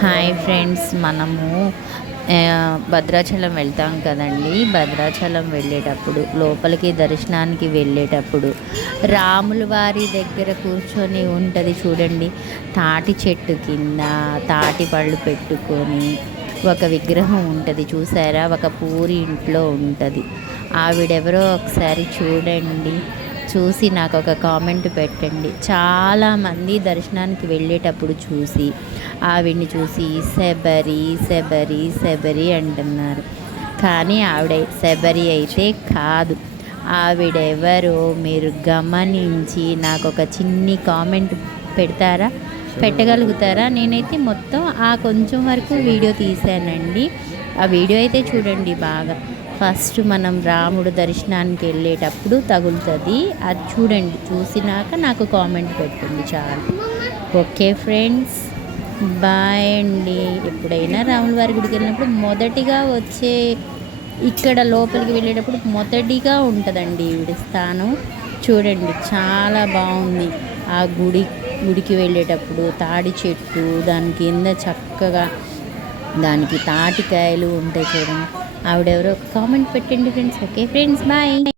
Hi friends మనము భద్రాచలం వెళ్తాం కదండి. భద్రాచలం వెళ్ళేటప్పుడు లోపలికి దర్శనానికి వెళ్ళేటప్పుడు రాముల వారి దగ్గర కూర్చొని ఉంటుంది చూడండి. తాటి చెట్టు కింద తాటి పళ్ళు పెట్టుకొని ఒక విగ్రహం ఉంటుంది చూసారా? ఒక పూరి ఇంట్లో ఉంటుంది. ఆవిడెవరో ఒకసారి చూడండి. చూసి నాకు ఒక కామెంట్ పెట్టండి. చాలామంది దర్శనానికి వెళ్ళేటప్పుడు చూసి ఆవిడ్ని చూసి శబరి శబరి శబరి అంటున్నారు. కానీ ఆవిడ శబరి అయితే కాదు. ఆవిడెవరో మీరు గమనించి నాకు ఒక చిన్ని కామెంట్ పెడతారా? పెట్టగలుగుతారా? నేనైతే మొత్తం ఆ కొంచెం వరకు వీడియో తీశానండి. ఆ వీడియో అయితే చూడండి బాగా. ఫస్ట్ మనం రాముడు దర్శనానికి వెళ్ళేటప్పుడు తగులుతుంది. అది చూడండి చూసినాక నాకు కామెంట్ పెట్టండి చాలు. ఓకే ఫ్రెండ్స్ బాయ్ అండి. ఎప్పుడైనా రాముల వారి గుడికి వెళ్ళినప్పుడు మొదటిగా వచ్చే ఇక్కడ లోపలికి వెళ్ళేటప్పుడు మొదటిగా ఉంటుందండి ఈవిడ స్థానం. చూడండి చాలా బాగుంది. ఆ గుడి గుడికి వెళ్ళేటప్పుడు తాడి చెట్టు దాని కింద చక్కగా దానికి తాటికాయలు ఉంటాయి చూడండి. ఆవిడెవరో కామెంట్ పెట్టండి ఫ్రెండ్స్ ఓకే ఫ్రెండ్స్ బాయ్